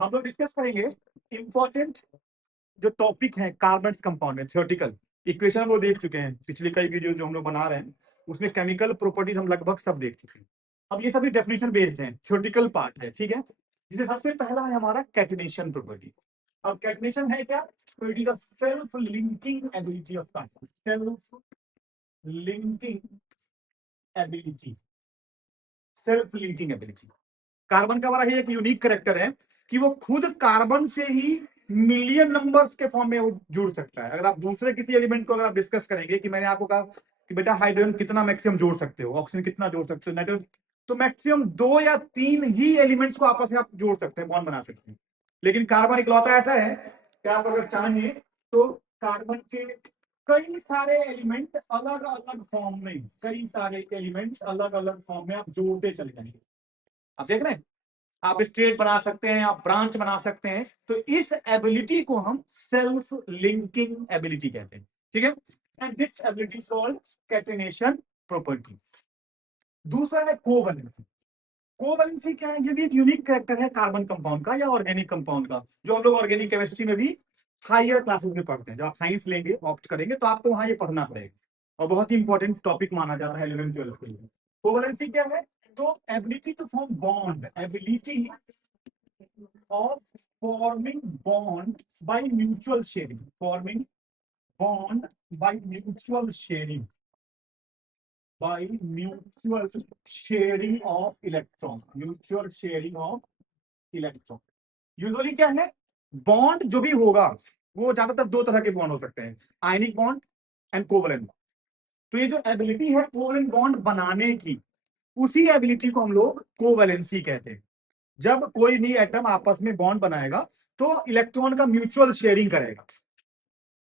हम लोग डिस्कस करेंगे इंपॉर्टेंट जो टॉपिक है कार्बन कंपाउंड में थियोरेटिकल इक्वेशन वो देख चुके हैं। पिछले कई वीडियो जो हम लोग बना रहे हैं उसमें केमिकल प्रॉपर्टीज हम लगभग सब देख चुके हैं। अब ये सभी डेफिनेशन बेस्ड हैं, थियोरेटिकल पार्ट है, ठीक है। जिसमें सबसे पहला है हमारा कैटिनेशन प्रॉपर्टी। अब कैटिनेशन है क्या? तो it is a self linking ability of carbon, self linking ability, self linking ability. Carbon का बड़ा ही एक यूनिक करेक्टर है कि वो खुद कार्बन से ही मिलियन नंबर्स के फॉर्म में वो जुड़ सकता है। अगर आप दूसरे किसी एलिमेंट को अगर आप डिस्कस करेंगे कि मैंने आपको कहा कि बेटा हाइड्रोजन कितना मैक्सिमम जोड़ सकते हो, ऑक्सीजन कितना जोड़ सकते हो, नाइट्रोजन, तो मैक्सिमम 2 या 3 ही एलिमेंट्स को आपस में आप जोड़ सकते हैं, बॉन्ड बना सकते हैं। लेकिन कार्बन इकलौता ऐसा है कि आप अगर चाहें तो कार्बन के कई सारे एलिमेंट अलग अलग फॉर्म में, कई सारे एलिमेंट्स अलग अलग फॉर्म में आप जोड़ते चले जाएंगे। आप देख रहे हैं, आप स्टेट बना सकते हैं, आप ब्रांच बना सकते हैं। तो इस एबिलिटी को हम सेल्फ लिंकिंग एबिलिटी कहते हैं, ठीक है। And this ability is called catenation property. दूसरा है कोवैलेंसी। कोवैलेंसी क्या है? ये भी एक यूनिक कैरेक्टर है कार्बन कंपाउंड का या ऑर्गेनिक कंपाउंड का, जो हम लोग ऑर्गेनिक केमिस्ट्री में भी हायर क्लासेस में पढ़ते हैं। जब आप साइंस लेंगे, ऑप्ट करेंगे, तो आपको वहां ये पढ़ना पड़ेगा और बहुत ही इंपॉर्टेंट टॉपिक माना जाता है 11th-12th के लिए। कोवैलेंसी क्या है? तो ability to form bond, ability of forming bond by mutual sharing, forming bond by mutual sharing, by mutual sharing of electron, mutual sharing of electron। Usually क्या है, बॉन्ड जो भी होगा वो ज्यादातर दो तरह के बॉन्ड हो सकते हैं, ionic bond and covalent bond. तो ये जो एबिलिटी है कोवलेंट बॉन्ड बनाने की, उसी एबिलिटी को हम लोग कोवैलेंसी कहते हैं। जब कोई भी एटम आपस में बॉन्ड बनाएगा तो इलेक्ट्रॉन का म्यूचुअल शेयरिंग करेगा,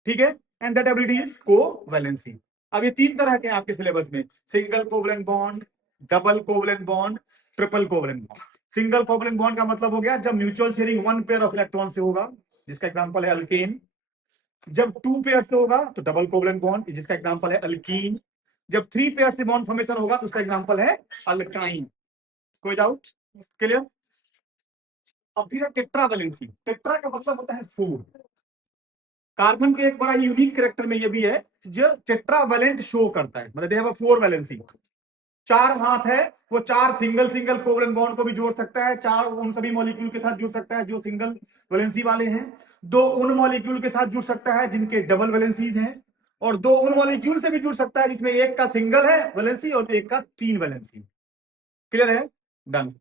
ठीक है। And that ability is covalency. अब ये 3 तरह के हैं आपके सिलेबस में, single covalent bond, double covalent bond, triple covalent bond. Single covalent bond का मतलब हो गया जब mutual sharing 1 pair of electron से होगा, जिसका एग्जांपल है अल्केन। जब 2 पेयर से होगा तो डबल कोवलेंट बॉन्ड, जिसका एग्जांपल है अल्कीन। जब 3 पेयर से बॉन्ड फॉर्मेशन होगा तो उसका एग्जांपल है अल्काइन। कोई डाउट? क्लियर? अब फिर है टेट्रावैलेंसी। टेट्रा का मतलब होता है 4। कार्बन के एक बड़ा यूनिक कैरेक्टर में ये भी है जो टेट्रावैलेंट शो करता है, मतलब दे हैव अ 4 वैलेंसी। 4 हाथ है, वो 4 सिंगल सिंगल कोवलेंट बॉन्ड को भी जोड़ सकता है, 4 उन सभी मॉलिक्यूल के साथ जुड़ सकता है जो सिंगल वैलेंसी वाले हैं, 2 उन मॉलिक्यूल के साथ जुड़ सकता है जिनके डबल वैलेंसीज हैं, और 2 उन मॉलिक्यूल से भी जुड़ सकता है जिसमें एक का सिंगल है वैलेंसी और एक का 3 वैलेंसी। क्लियर है? डन।